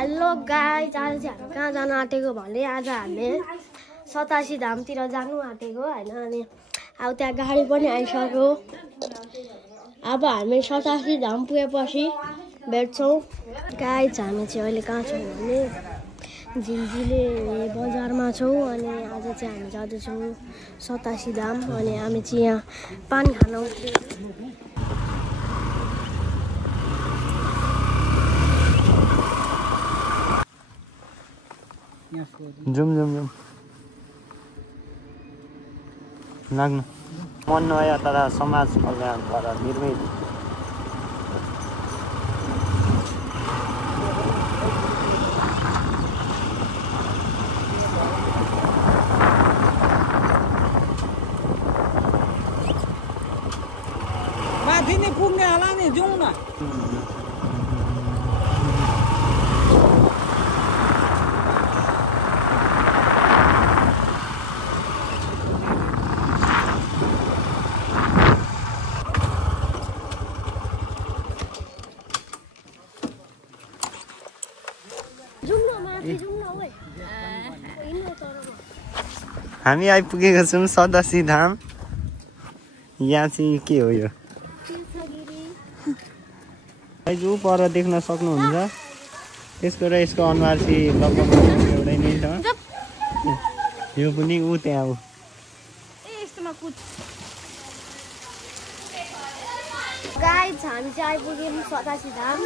Hello guys, आज चाहिँ हामी कहाँ जानु आँटेको भने आज हामी 87 धामतिर जानु आँटेको हैन। अनि अब त्यहाँ गाडी पनि आइसक्यो। अब हामी 87 धाम पुगेपछि भेट्छौँ। गाइस, हामी चाहिँ अहिले कहाँ छौँ भने झिल्जिले बजारमा छौँ। अनि आज चाहिँ हामी जाँदैछौँ 87 धाम। अनि हामी चाहिँ यहाँ पानी खान जुम लाग्नु मन नयाँ तर समाज कल्याणबाट निर्मित माथि नै पुग्ने होला नि, जाउँ न। हामी आइपुगेका छौँ 87 धाम। यहाँ चाहिँ के हो यो जो पर देख्न सक्नुहुन्छ। त्यसको र यसको अनुहार चाहिँ लगभग एउटै नै छ। यो पनि ऊ त्यहाँ हो। गाइस, हामी चाहिँ आइपुग्यौँ 87 धाम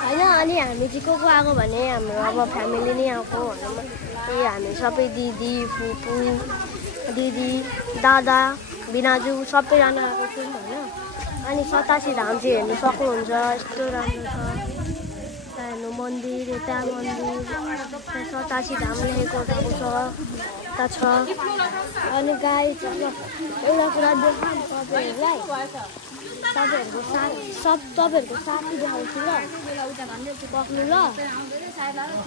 हैन। अनि हामी चाहिँ को आएको भने हाम्रो अब फ्यामिली नै आएको भनौँ। हामी सबै दिदी फुपू दिदी दादा बिनाजु सबैजना आएको छौँ हैन। अनि 87 धाम चाहिँ हेर्नु सक्नुहुन्छ। यस्तो राम्रो छ। हेर्नु मन्दिर, यता मन्दिर 87 धाम लेखेको छ। अनि गाइस, एउटा कुरा देखाउँ तपाईँहरूलाई। तपाईँहरूको साथी देखाउँछु ल, पक्नु ल।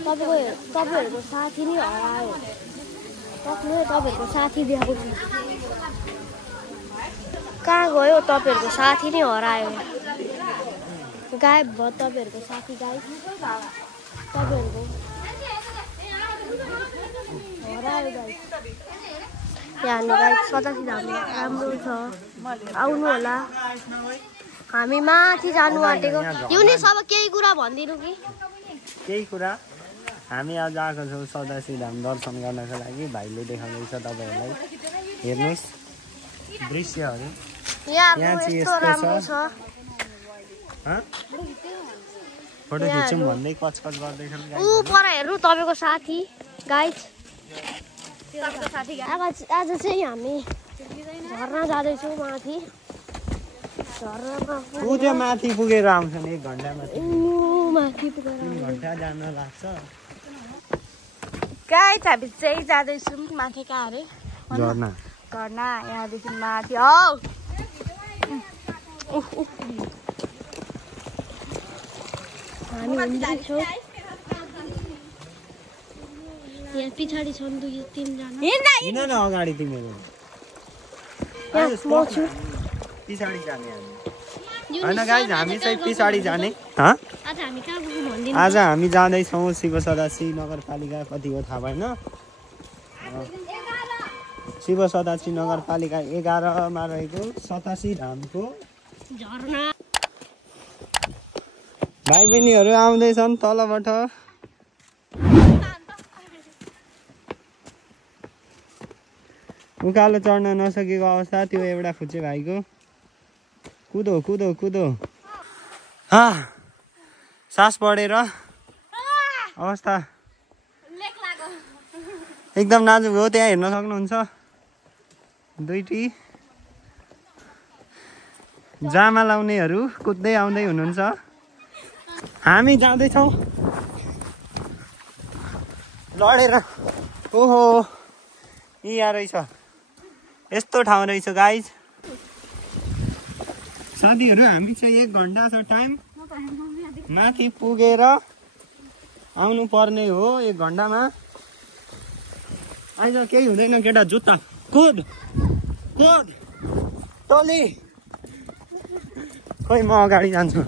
तपाईँहरूको साथी नै हरायो। पक्नु तपाईँहरूको साथी देखाउँछु। कहाँ गयो तपाईँहरूको साथी नै हरायो। गायब भयो तपाईँहरूको साथी। गाइस, तपाईँहरूको हरायो गाइस। यहाँ गाइस 87 धाम राम्रो छ, आउनु होला। हामी माथि जानु आँटेको। युनिस अब केही कुरा भनिदिनु कि? केही कुरा हामी आज आएको छौँ 87 धाम दर्शन गर्नको लागि। भाइले देखाउँदैछ तपाईँहरूलाई। हेर्नुहोस् दृश्यहरू। यहाँ चाहिँ यस्तो छ। फोटो खिचौँ भन्दै कचकच गर्दैछन्। ऊ पर हेर्नु तपाईँको साथी गाइस। आज चाहिँ हामी झर्ना जाँदैछौँ माथि। ऊ त्यो माथि पुगेर आउँछन् 1 घन्टामा। माथि पुगेर 3 घन्टा जान लाग्छ। गाइस, हामी चाहिँ जाँदैछौँ माथि। कहाँ अरे? झर्ना। यहाँदेखि माथि हौ। हामी हिँड्दैछौँ। यहाँ पछाडि छन् 2-3 जना। हिँड न अगाडि तिमीहरू। म छु पछाडि जाने हामी। होइन गाइस, हामी चाहिँ पछाडि जाने। आज हामी कहाँ पुग्यौँ भन्दिनु? आज हामी जाँदैछौँ शिव 87 नगरपालिका। कति हो थाहा भएन। शिव 87 नगरपालिका 11 मा रहेको 87 धामको झरना। भाइ बहिनीहरू आउँदैछन् तलबाट। उकालो चढ्न नसकेको अवस्था। त्यो एउटा खुच्चे भाइको। कुदो सास बढेर अवस्था एकदम नाजुक हो। त्यहाँ हेर्न सक्नुहुन्छ दुईटी जामा लाउनेहरू कुद्दै आउँदै हुनुहुन्छ। हामी जाँदैछौँ लडेर। ओहो, यहाँ रहेछ। यस्तो ठाउँ रहेछ गाइज। साथीहरू, हामी चाहिँ 1 घन्टा छ टाइम। माथि पुगेर आउनु पर्ने हो 1 घन्टामा। आइज, केही हुँदैन केटा। जुत्ता कुद टोली। खोइ म अगाडि जान्छु।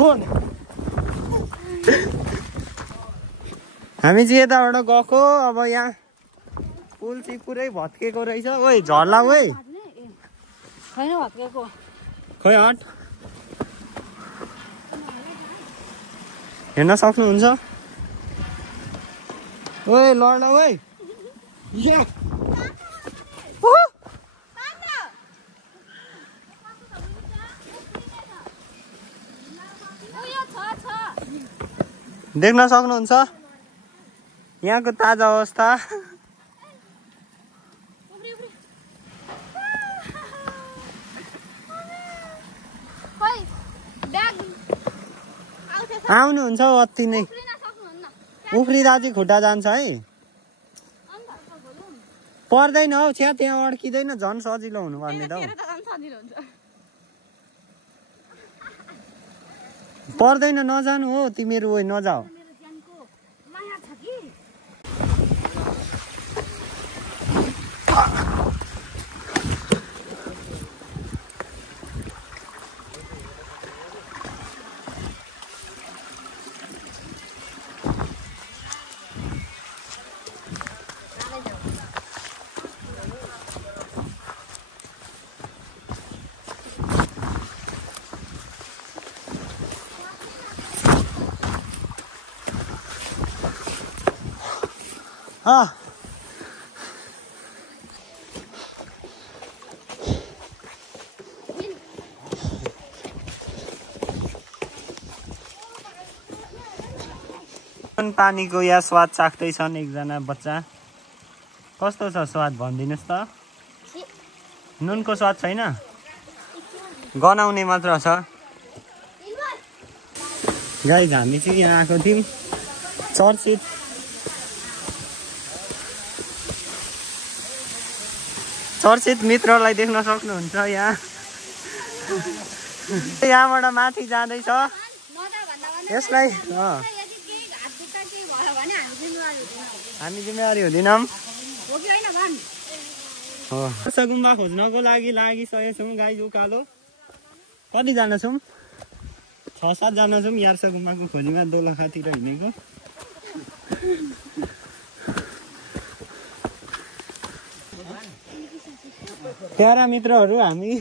कुद हामी चाहिँ यताबाट गएको अब यहाँ पुल चाहिँ पुरै भत्केको रहेछ ओइ झर्ला ओइ छैन भत्केको खोइ हट हेर्न सक्नुहुन्छ ओइ लड्ला ओइ देख्न सक्नुहुन्छ यहाँको ताजा अवस्था आउनुहुन्छ अति नै उफ्रिँदा चाहिँ खुट्टा जान्छ है पर्दैन हौ छ्या त्यहाँ अड्किँदैन झन् सजिलो हुनुपर्ने त पर्दैन नजानु हो तिमीहरू ओइ नजाऊ पानीको या स्वाद चाख्दैछन् एकजना बच्चा कस्तो छ स्वाद भनिदिनुहोस् त नुनको स्वाद छैन गनाउने मात्र छ गाइस हामी चाहिँ यहाँ आएको थियौँ चर्चित मित्रलाई देख्न सक्नुहुन्छ यहाँबाट माथि जाँदैछ यसलाई हामी जिम्मेवारी हुँदैनौँ गुम्बा खोज्नको लागि लागिसकेको छौँ गाई उकालो कतिजना छौँ 6-7 जना छौँ यार्स गुम्बाको खोजीमा दोलखातिर हिँडेको प्यारा मित्रहरू हामी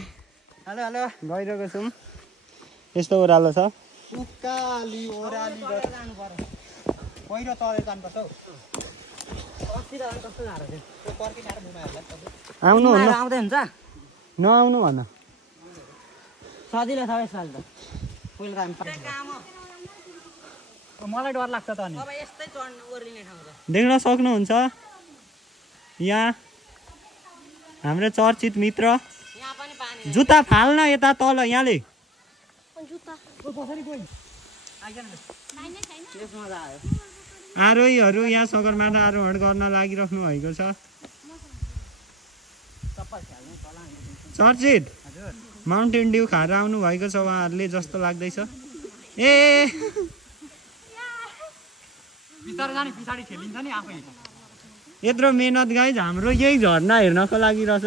गइरहेको छौँ यस्तो ओह्रालो छ पहिरो तरेर जानुपर्छ आउनु आउँदै हुन्छ नआउनु भन सजिलो छ यसपाल त मलाई डर लाग्छ त देख्न सक्नुहुन्छ यहाँ हाम्रो चर्चित मित्र जुत्ता फाल्न यता तल यहाँले आरोहीहरू यहाँ सगरमाथा आरोहण गर्न लागिराख्नु भएको छ चर्चित माउन्टेन ड्यू खाएर आउनु भएको छ उहाँहरूले जस्तो लाग्दैछ ए यत्रो मेहनत गाइज हाम्रो यही झर्ना हेर्नको लागि रहेछ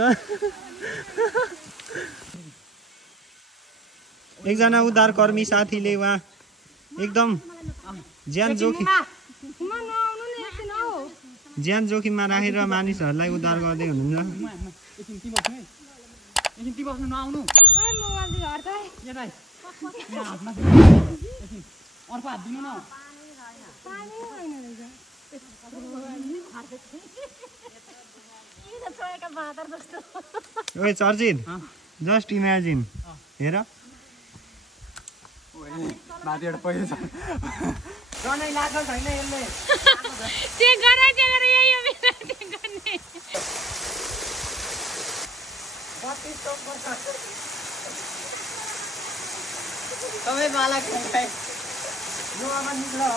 एकजना उद्धारकर्मी साथीले उहाँ एकदम ज्यान जोखिममा राखेर मानिसहरूलाई उद्धार गर्दै हुनुहुन्छ ओए चर्चित जस्ट इमेजिन हेर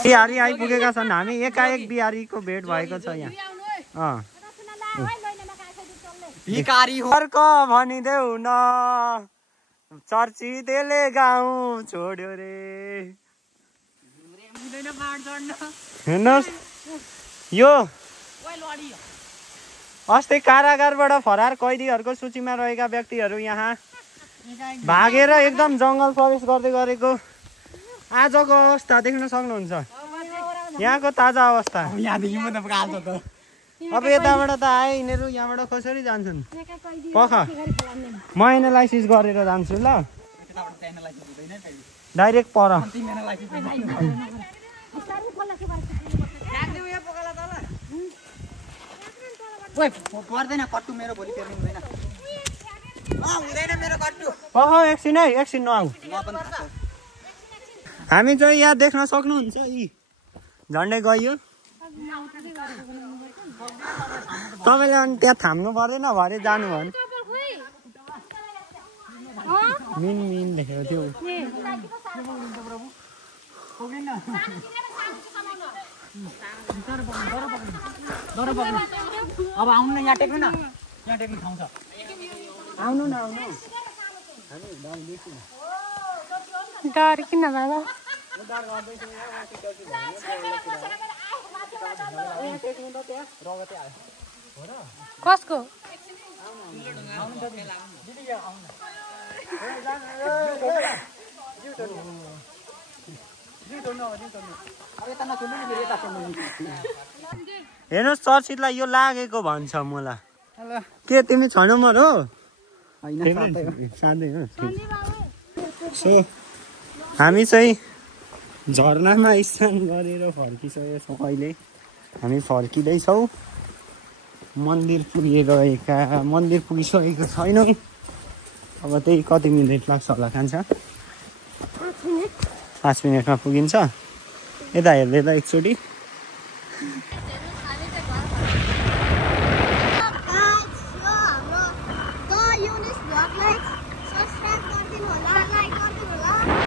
बिहारी आइपुगेका छन् हामी एकाएक बिहारीको भेट भएको छ यहाँ अर्क भनिदेऊ न चर्चितले गाउँ छोड्यो रे हेर्नुहोस् यो अस्ति कारागारबाट फरार कैदीहरूको सूचीमा रहेका व्यक्तिहरू यहाँ भागेर एकदम जङ्गल प्रवेश गर्दै गरेको आजको अवस्था देख्न सक्नुहुन्छ यहाँको ताजा अवस्था अब यताबाट त आए यिनीहरू यहाँबाट कसरी जान्छन् पख म एनालाइसिस गरेर जान्छु ल डाइरेक्ट पर एकछिन है एकछिन नआऊ हामी चाहिँ यहाँ देख्न सक्नुहुन्छ यी झन्डै गयो तपाईँले अनि त्यहाँ थाम्नु पर्दैन भरे जानु भयो मिन मिन देखेको थियो अब आउनु न यहाँ टेक्नु न यहाँ टेक्नु ठाउँ छ आउनु न आउनु डर किन बाबा कसको हेर्नुहोस् चर्चितलाई यो लागेको भन्छ मलाई के तिमी छनौमर हो साँधै हो सो हामी चाहिँ झरनामा स्नान गरेर फर्किसकेको छौँ अहिले हामी फर्किँदैछौँ मन्दिर पुगिसकेको छैनौँ अब त्यही कति मिनट लाग्छ होला खान्छ 5 मिनटमा पुगिन्छ यता हेर्दै त एकचोटि